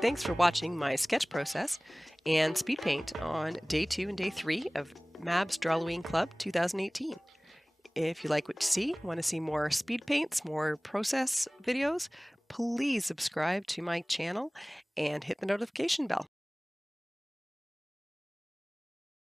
Thanks for watching my sketch process and speed paint on day 2 and day 3 of Mab's Drawlloween Club 2018. If you like what you see, want to see more speed paints, more process videos, please subscribe to my channel and hit the notification bell.